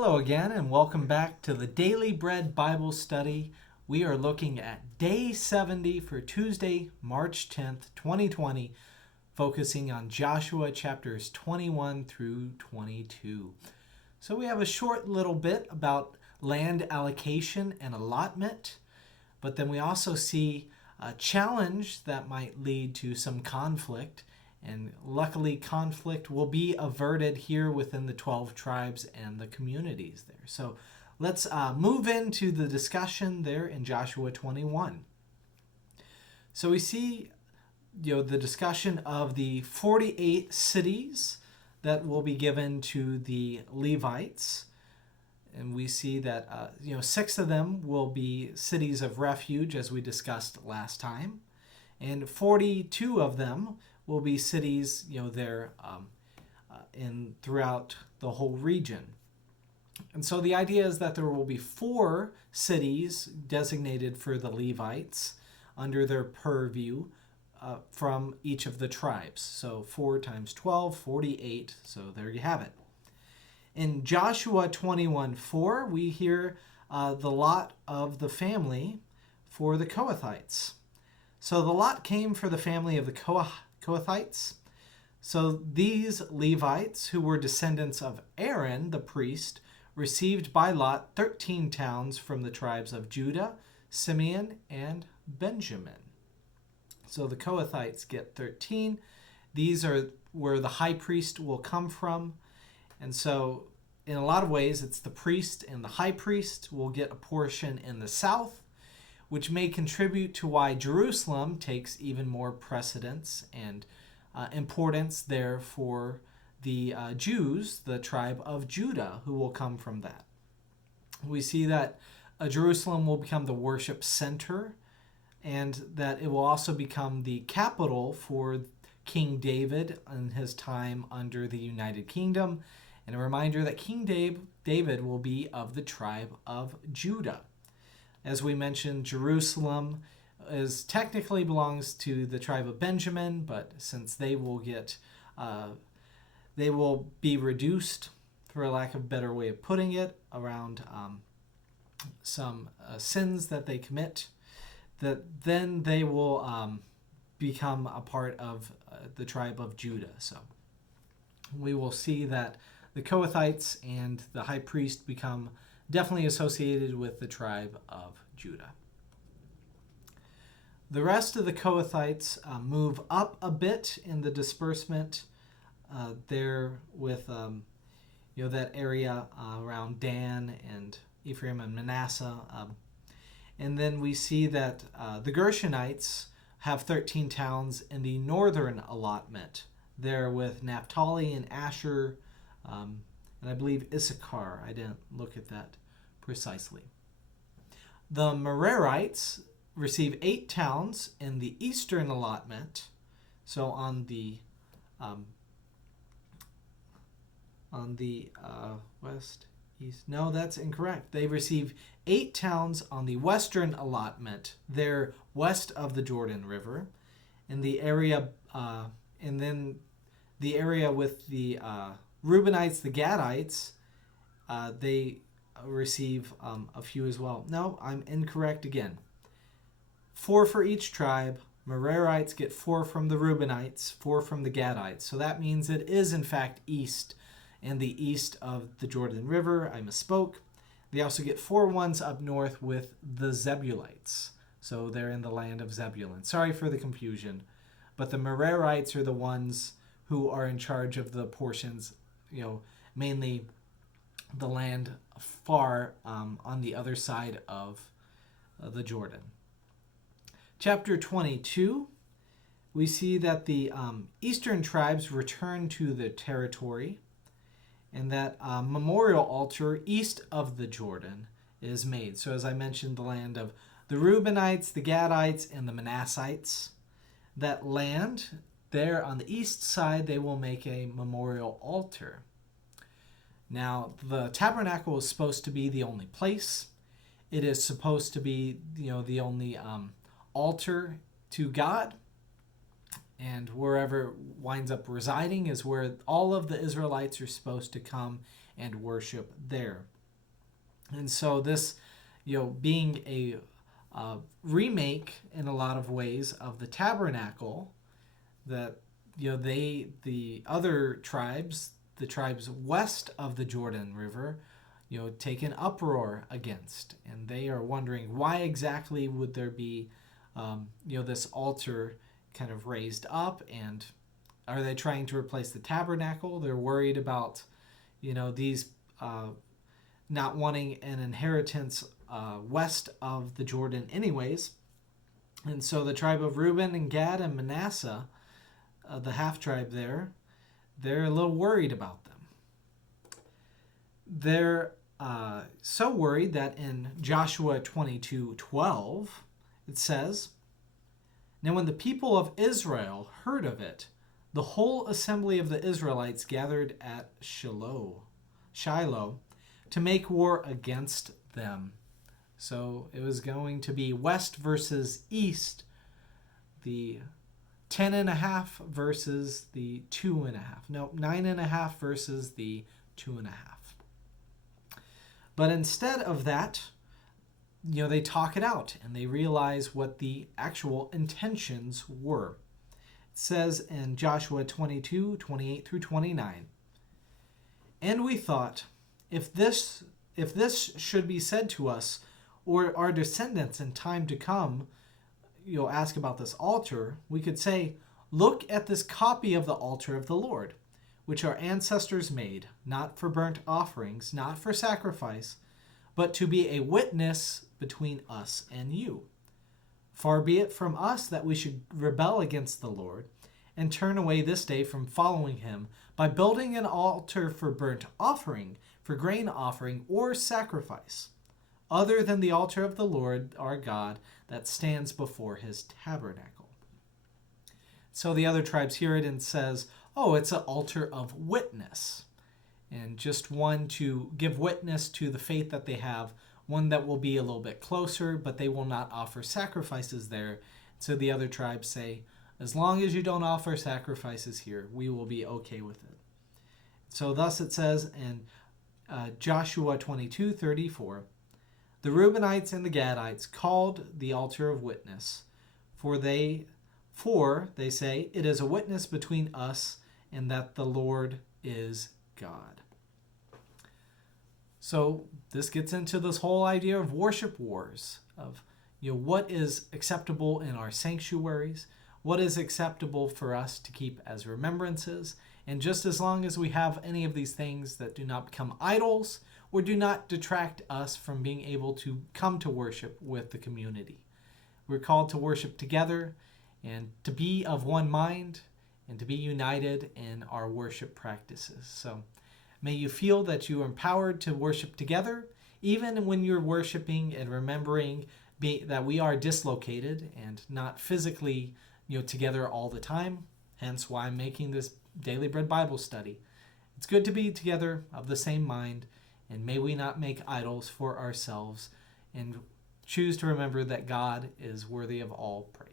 Hello again, and welcome back to the Daily Bread Bible Study. We are looking at day 70 for Tuesday, March 10th, 2020, focusing on Joshua chapters 21 through 22. So we have a short little bit about land allocation and allotment, but then we also see a challenge that might lead to some conflict. And luckily, conflict will be averted here within the 12 tribes and the communities there. So let's move into the discussion there in Joshua 21. So we see the discussion of the 48 cities that will be given to the Levites. And we see that 6 of them will be cities of refuge, as we discussed last time. And 42 of them will be cities, there in throughout the whole region. And so the idea is that there will be 4 cities designated for the Levites under their purview from each of the tribes. So 4 times 12, 48. So there you have it. In Joshua 21:4, we hear the lot of the family for the Kohathites. So the lot came for the family of the Kohathites. So these Levites, who were descendants of Aaron, the priest, received by lot 13 towns from the tribes of Judah, Simeon, and Benjamin. So the Kohathites get 13. These are where the high priest will come from. And so in a lot of ways, it's the priest and the high priest will get a portion in the south, which may contribute to why Jerusalem takes even more precedence and importance there for the Jews, the tribe of Judah, who will come from that. We see that Jerusalem will become the worship center, and that it will also become the capital for King David in his time under the United Kingdom. And a reminder that King David will be of the tribe of Judah. As we mentioned, Jerusalem technically belongs to the tribe of Benjamin, but since they will be reduced, for a lack of a better way of putting it, around some sins that they commit, that then they will become a part of the tribe of Judah. So we will see that the Kohathites and the high priest become definitely associated with the tribe of Judah. The rest of the Kohathites move up a bit in the disbursement there with that area around Dan and Ephraim and Manasseh. And then we see that the Gershonites have 13 towns in the northern allotment there with Naphtali and Asher, and I believe Issachar. I didn't look at that precisely. The Merarites receive 8 towns in the eastern allotment. So on the west, east. No, that's incorrect. They receive 8 towns on the western allotment. They're west of the Jordan River, in the area, and then the area with the Reubenites, the Gadites, they receive a few as well. No, I'm incorrect again. 4 for each tribe. Merarites get 4 from the Reubenites, 4 from the Gadites. So that means it is in fact east, and the east of the Jordan River. I misspoke. They also get 4 ones up north with the Zebulites. So they're in the land of Zebulun. Sorry for the confusion. But the Merarites are the ones who are in charge of the portions, mainly the land far on the other side of the Jordan. Chapter 22, we see that the eastern tribes return to the territory, and that memorial altar east of the Jordan is made. So as I mentioned, the land of the Reubenites, the Gadites, and the Manassites. That land there on the east side, they will make a memorial altar. Now, the tabernacle is supposed to be the only place. It is supposed to be, the only altar to God. And wherever winds up residing is where all of the Israelites are supposed to come and worship there. And so this, being a remake in a lot of ways of the tabernacle that, the other tribes, the tribes west of the Jordan River, take an uproar against. And they are wondering why exactly would there be, this altar kind of raised up, and are they trying to replace the tabernacle? They're worried about, these not wanting an inheritance west of the Jordan anyways. And so the tribe of Reuben and Gad and Manasseh, the half tribe there, they're a little worried about them. They're so worried that in Joshua 22:12 it says, "Now when the people of Israel heard of it, the whole assembly of the Israelites gathered at Shiloh to make war against them." So it was going to be west versus east, the 10.5 versus the 2.5. No, 9.5 versus the 2.5. But instead of that, they talk it out and they realize what the actual intentions were. It says in Joshua 22:28 through 29, "And we thought, if this should be said to us, or our descendants in time to come, ask about this altar, we could say, look at this copy of the altar of the Lord, which our ancestors made, not for burnt offerings, not for sacrifice, but to be a witness between us and you. Far be it from us that we should rebel against the Lord and turn away this day from following him by building an altar for burnt offering, for grain offering, or sacrifice, other than the altar of the Lord our God that stands before his tabernacle." So the other tribes hear it and says, oh, it's an altar of witness. And just one to give witness to the faith that they have, one that will be a little bit closer, but they will not offer sacrifices there. So the other tribes say, as long as you don't offer sacrifices here, we will be okay with it. So thus it says in Joshua 22:34, "The Reubenites and the Gadites called the altar of witness, for they say, it is a witness between us and that the Lord is God." So this gets into this whole idea of worship wars, of what is acceptable in our sanctuaries, what is acceptable for us to keep as remembrances, and just as long as we have any of these things that do not become idols or do not detract us from being able to come to worship with the community. We're called to worship together and to be of one mind and to be united in our worship practices. So may you feel that you are empowered to worship together, even when you're worshiping and remembering that we are dislocated and not physically together all the time. Hence why I'm making this Daily Bread Bible study. It's good to be together of the same mind, and may we not make idols for ourselves and choose to remember that God is worthy of all praise.